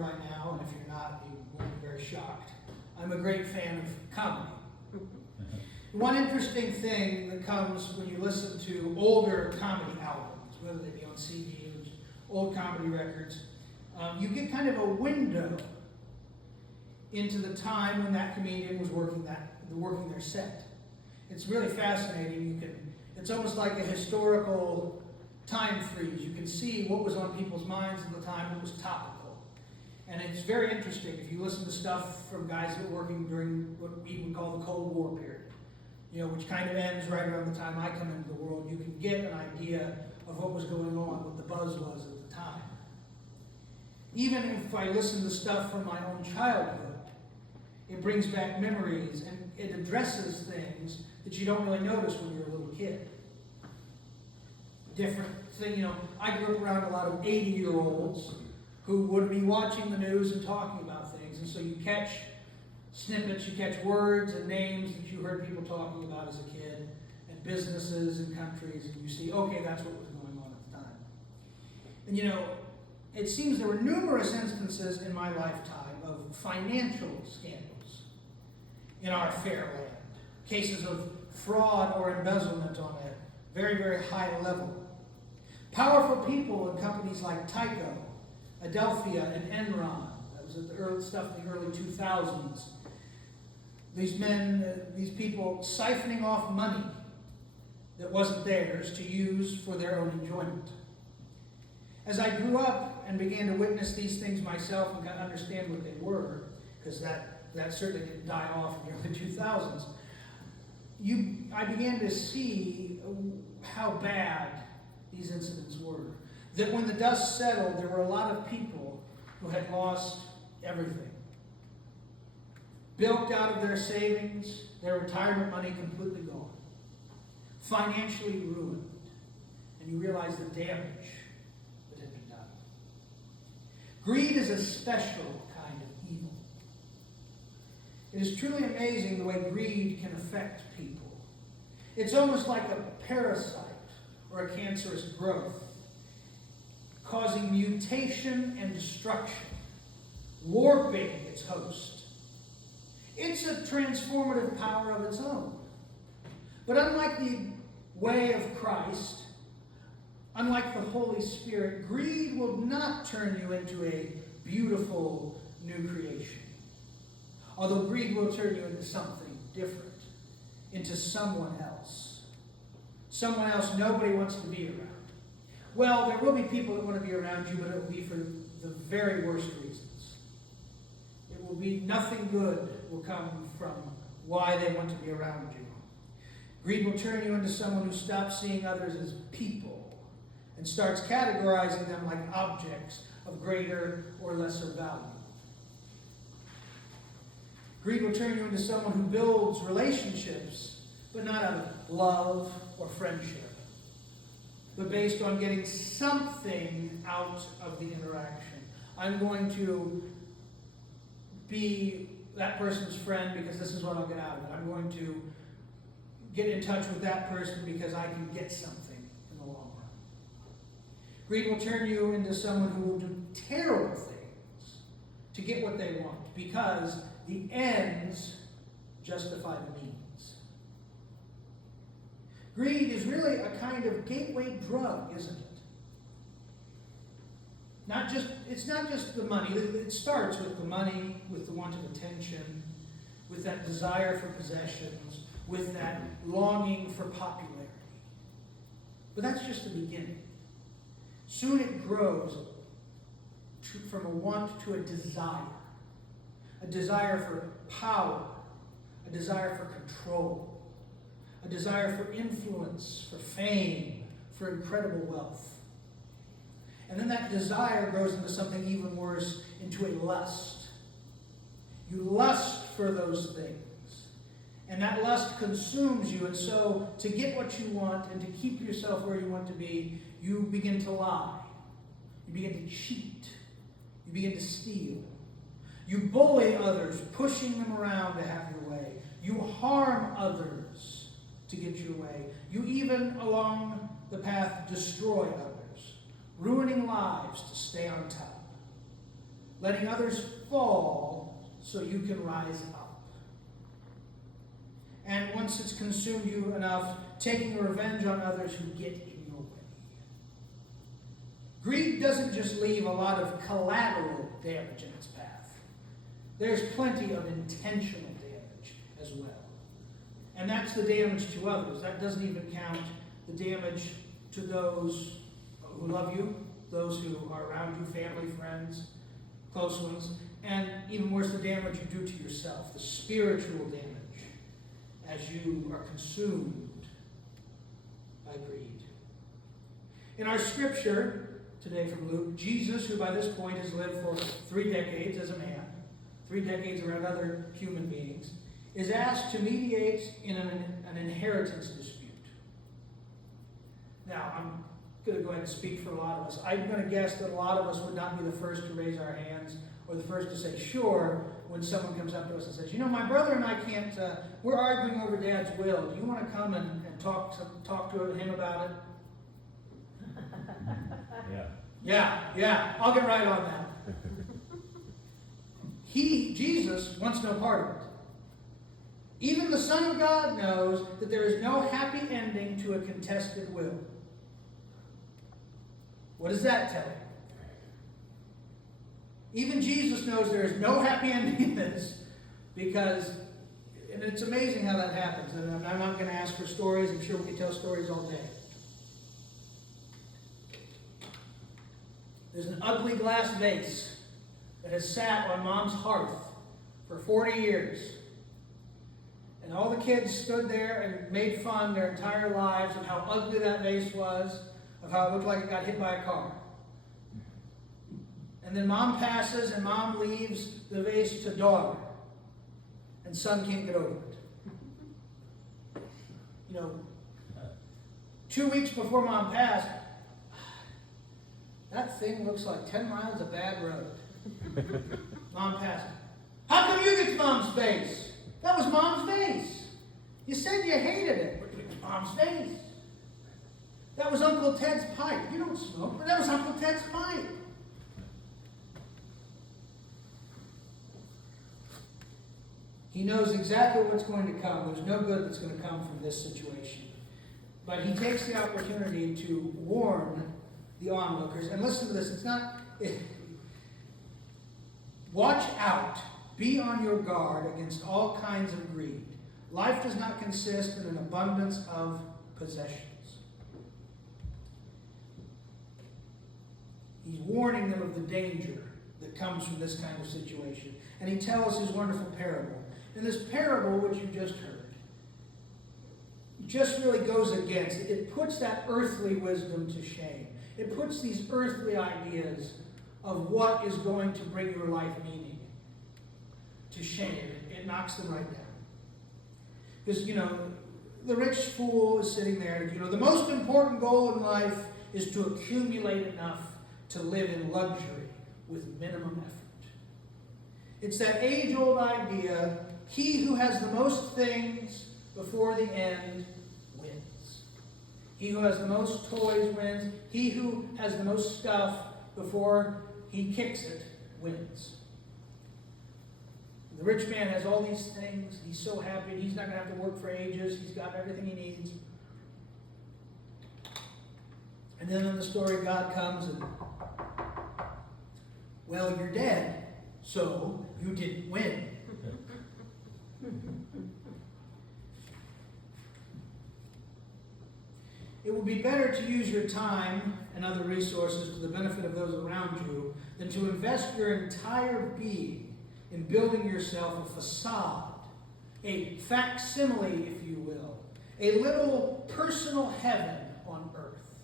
by now, and if you're not, you won't be very shocked. I'm a great fan of comedy. One interesting thing that comes when you listen to older comedy albums, whether they be on CD or old comedy records, you get kind of a window into the time when that comedian was working their set. It's really fascinating. It's almost like a historical time freeze. You can see what was on people's minds at the time, what was topical. And it's very interesting if you listen to stuff from guys that were working during what we would call the Cold War period, which kind of ends right around the time I come into the world. You can get an idea of what was going on, what the buzz was at the time. Even if I listen to stuff from my own childhood, it brings back memories and it addresses things that you don't really notice when you're a little kid. Different thing, I grew up around a lot of 80-year-olds who would be watching the news and talking about things. And so you catch snippets, you catch words and names that you heard people talking about as a kid, and businesses and countries, and you see, okay, that's what was going on at the time. And it seems there were numerous instances in my lifetime of financial scandals in our fair land. Cases of fraud or embezzlement on a very, very high level. Powerful people in companies like Tyco, Adelphia, and Enron. That was the early stuff in the early 2000s. These people siphoning off money that wasn't theirs to use for their own enjoyment. As I grew up and began to witness these things myself and got to understand what they were, because that certainly didn't die off in the early 2000s, I began to see how bad these incidents were. That when the dust settled, there were a lot of people who had lost everything. Bilked out of their savings, their retirement money completely gone. Financially ruined. And you realize the damage that had been done. Greed is a special kind of evil. It is truly amazing the way greed can affect people. It's almost like a parasite or a cancerous growth, causing mutation and destruction, warping its host. It's a transformative power of its own. But unlike the way of Christ, unlike the Holy Spirit, greed will not turn you into a beautiful new creation. Although greed will turn you into something different, into someone else. Someone else nobody wants to be around. Well, there will be people that want to be around you, but it will be for the very worst reasons. It will be nothing good will come from why they want to be around you. Greed will turn you into someone who stops seeing others as people and starts categorizing them like objects of greater or lesser value. Greed will turn you into someone who builds relationships, but not out of love or friendship, but based on getting something out of the interaction. I'm going to be that person's friend because this is what I'll get out of it. I'm going to get in touch with that person because I can get something in the long run. Greed will turn you into someone who will do terrible things to get what they want because the ends justify the means. Greed is really a kind of gateway drug, isn't it? It's not just the money. It starts with the money, with the want of attention, with that desire for possessions, with that longing for popularity. But that's just the beginning. Soon it grows from a want to a desire for power, a desire for control, a desire for influence, for fame, for incredible wealth. And then that desire grows into something even worse, into a lust. You lust for those things. And that lust consumes you. And so to get what you want and to keep yourself where you want to be, you begin to lie. You begin to cheat. You begin to steal. You bully others, pushing them around to have your way. You harm others to get your way. You even, along the path, destroy others, ruining lives to stay on top. letting others fall so you can rise up. And once it's consumed you enough, taking revenge on others who get in your way. Greed doesn't just leave a lot of collateral damage in its path. There's plenty of intentional damage as well. And that's the damage to others. That doesn't even count the damage to those who love you, those who are around you, family, friends, close ones, and even worse, the damage you do to yourself, the spiritual damage as you are consumed by greed. In our scripture today from Luke, Jesus, who by this point has lived for 3 decades as a man, 3 decades around other human beings, is asked to mediate in an inheritance dispute. Now, I'm going to go ahead and speak for a lot of us. I'm going to guess that a lot of us would not be the first to raise our hands or the first to say, sure, when someone comes up to us and says, my brother and I can't, we're arguing over Dad's will. Do you want to come and talk to him about it? Yeah, I'll get right on that. Jesus, wants no part of it. Even the Son of God knows that there is no happy ending to a contested will. What does that tell you? Even Jesus knows there is no happy ending in this because, and it's amazing how that happens. And I'm not going to ask for stories. I'm sure we could tell stories all day. There's an ugly glass vase that has sat on Mom's hearth for 40 years. And all the kids stood there and made fun their entire lives of how ugly that vase was, of how it looked like it got hit by a car. And then Mom passes and Mom leaves the vase to daughter. And son can't get over it. 2 weeks before Mom passed, that thing looks like 10 miles of bad road. Mom passed. How come you get Mom's vase? That was Mom's vase. You said you hated it, but it was Mom's vase. That was Uncle Ted's pipe. You don't smoke, but that was Uncle Ted's pipe. He knows exactly what's going to come. There's no good that's going to come from this situation. But he takes the opportunity to warn the onlookers. And listen to this. Watch out. Be on your guard against all kinds of greed. Life does not consist in an abundance of possessions. He's warning them of the danger that comes from this kind of situation. And he tells his wonderful parable. And this parable, which you just heard, just really goes against it. It puts that earthly wisdom to shame. It puts these earthly ideas of what is going to bring your life meaning to shame. It knocks them right down. Because, the rich fool is sitting there. The most important goal in life is to accumulate enough to live in luxury with minimum effort. It's that age-old idea, he who has the most things before the end wins. He who has the most toys wins. He who has the most stuff before he kicks it wins. The rich man has all these things. He's so happy. He's not going to have to work for ages. He's got everything he needs. And then in the story, God comes and, well, you're dead, so you didn't win. It would be better to use your time and other resources to the benefit of those around you than to invest your entire being in building yourself a facade, a facsimile, if you will, a little personal heaven on earth.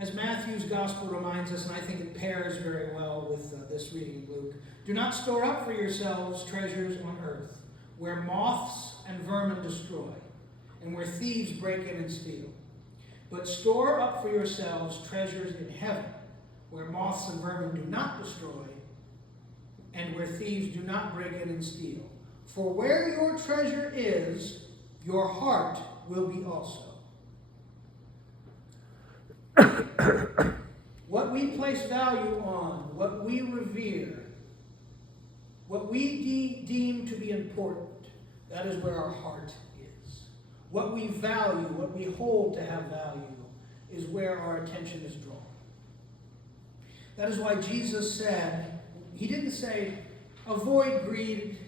As Matthew's gospel reminds us, and I think it pairs very well with this reading of Luke, do not store up for yourselves treasures on earth, where moths and vermin destroy, and where thieves break in and steal. But store up for yourselves treasures in heaven, where moths and vermin do not destroy, and where thieves do not break in and steal. For where your treasure is, your heart will be also. What we place value on, what we revere, what we deem to be important, that is where our heart is. What we value, what we hold to have value, is where our attention is drawn. That is why Jesus said, he didn't say, avoid greed.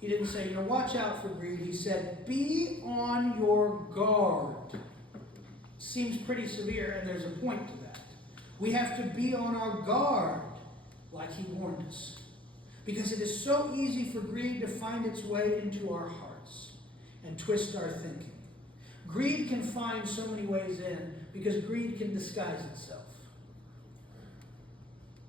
He didn't say, watch out for greed. He said, be on your guard. Seems pretty severe, and there's a point to that. We have to be on our guard, like he warned us. Because it is so easy for greed to find its way into our hearts and twist our thinking. Greed can find so many ways in because greed can disguise itself.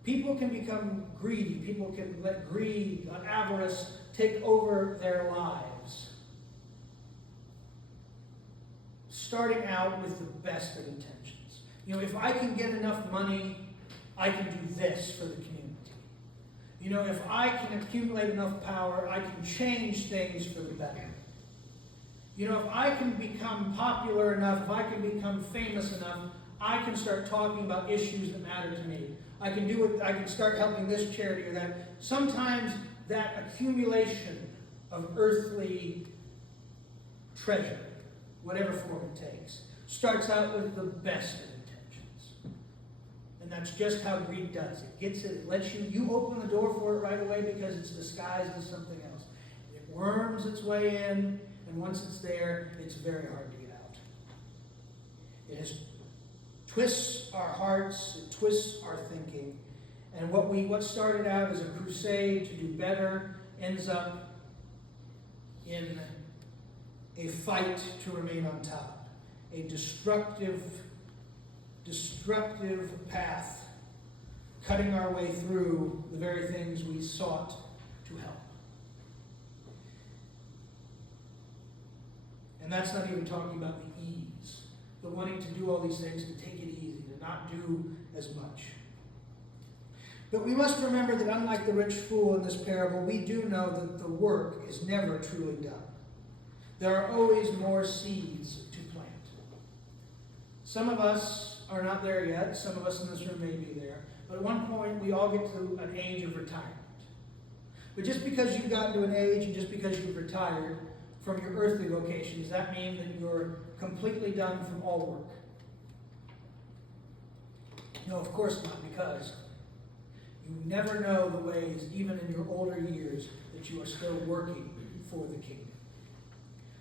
People can become greedy. People can let greed, avarice, take over their lives. Starting out with the best of intentions. If I can get enough money, I can do this for the community. If I can accumulate enough power, I can change things for the better. If I can become popular enough, if I can become famous enough, I can start talking about issues that matter to me. I can start helping this charity or that. Sometimes that accumulation of earthly treasure, whatever form it takes, starts out with the best of intentions. And that's just how greed does. It lets you open the door for it right away because it's disguised as something else. It worms its way in, and once it's there, it's very hard to get out. It twists our hearts, it twists our thinking, and what started out as a crusade to do better ends up in a fight to remain on top, a destructive path, cutting our way through the very things we sought to help. And that's not even talking about the ease, the wanting to do all these things, to take it easy, to not do as much. But we must remember that unlike the rich fool in this parable, we do know that the work is never truly done. There are always more seeds to plant. Some of us are not there yet. Some of us in this room may be there. But at one point, we all get to an age of retirement. But just because you've gotten to an age and just because you've retired from your earthly vocation, does that mean that you're completely done from all work? No, of course not, because you never know the ways, even in your older years, that you are still working for the kingdom.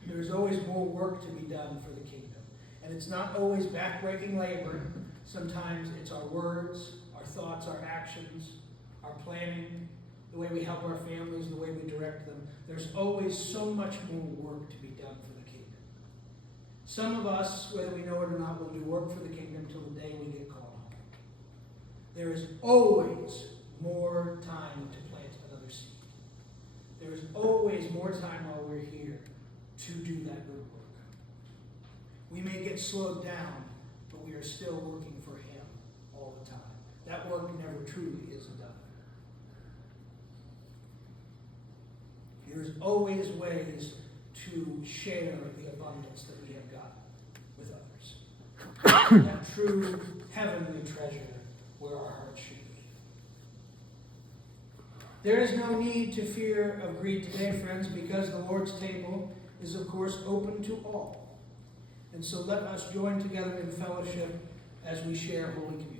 There's always more work to be done for the kingdom. And it's not always backbreaking labor. Sometimes it's our words, our thoughts, our actions, our planning, the way we help our families, the way we direct them. There's always so much more work to be done for the kingdom. Some of us, whether we know it or not, will do work for the kingdom till the day we get called home. There is always more time to plant another seed. There is always more time while we're here to do that good work. We may get slowed down, but we are still working for Him all the time. That work never truly is done. There's always ways to share the abundance that we have got with others. That true heavenly treasure where our hearts should be. There is no need to fear of greed today, friends, because the Lord's table is, of course, open to all. And so let us join together in fellowship as we share Holy Communion.